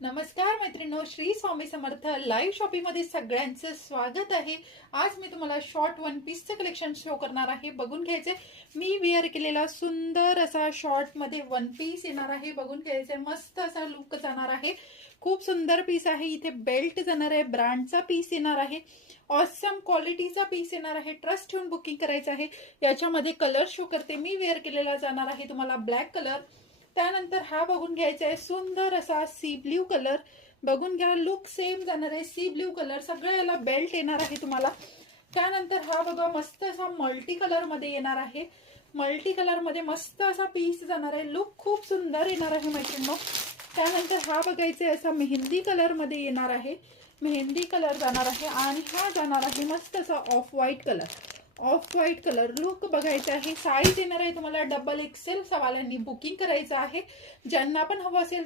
नमस्कार मैत्रिणींनो, Shri Swami Samarth live shopping मध्ये सगळ्यांचं स्वागत आहे। आज मी तुम्हाला शॉर्ट वन पीसचं कलेक्शन शो करणार आहे। बघून घ्यायचे मी वेअर केलेला सुंदर असा शॉर्ट मध्ये वन पीस येणार आहे। बघून घ्यायचे मस्त असा लुक जाणार आहे। खूप सुंदर पीस आहे। इथे बेल्ट जाणार आहे, ब्रँडचा पीस येणार आहे, ऑसम क्वालिटीचा पीस येणार आहे। ट्रस्ट ठेवून बुकिंग करायचं आहे। याच्यामध्ये कलर शो करते, मी वेअर केलेला जाणार आहे तुम्हाला ब्लॅक कलर। त्यानंतर हा बघून घ्यायचा आहे सुंदर असा सी ब्ल्यू कलर। बघून घ्या, लुक सेम जाणार आहे, सी ब्ल्यू कलर। सगळं याला बेल्ट येणार आहे तुम्हाला। त्यानंतर हा बघा मस्त असा मल्टी कलर मध्ये येणार आहे। मल्टी कलर मध्ये मस्त असा पीस जाणार आहे, लुक खूप सुंदर येणार आहे मैत्रिणींनो। त्यानंतर हा बघायचा असा मेहंदी कलर मध्ये येणार आहे, मेहंदी कलर जाणार आहे। आणि हा जाणार आहे मस्त असा off white colour, off white colour. Look बघायचा आहे। साईज येणार आहे तुम्हाला XXL सवालांनी बुकिंग करायचं आहे। ज्यांना पण हवं असेल